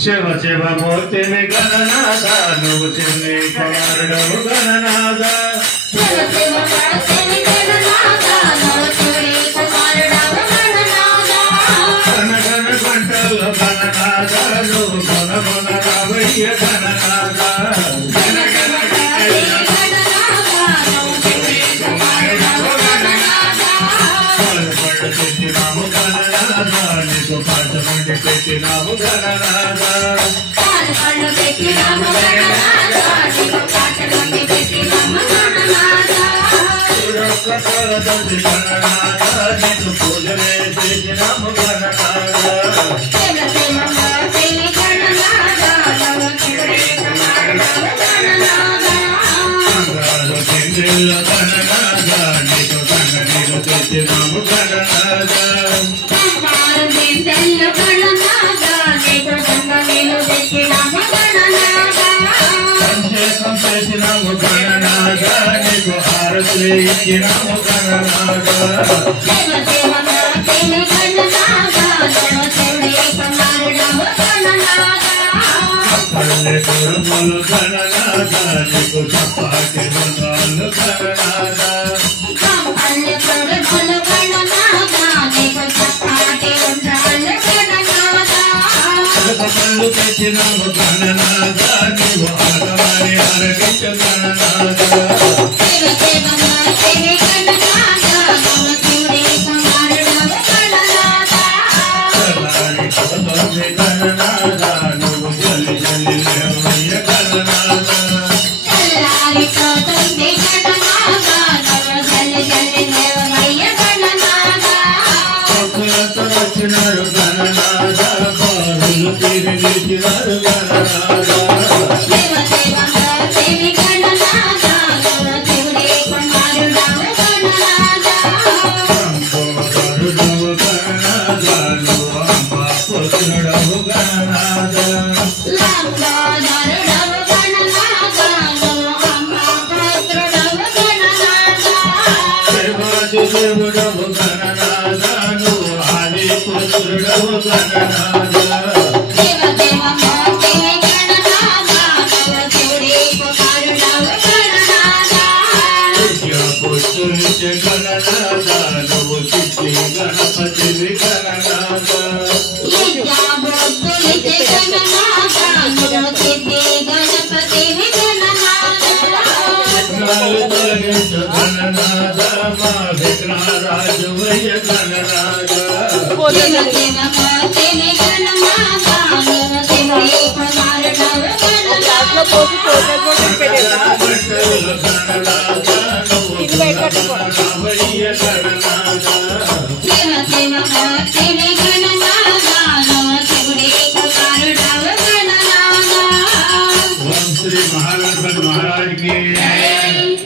शिव शिव मोते में गणनादा नुव चिन्ने कुमारुडवु गणनादा शिव शिव मोते में गणनादा नुव चिन्ने कुमारुडवु गणनादा गण गण गंटल गणनादा नुव गण गण रावయ్య गणनादा गण गण गंटल गणनादा नुव चिन्ने कुमारुडवु गणनादा पल पल चिन्नामु गणनादा निको पाठ मंडे चिन्नामु गणनादा Gracias.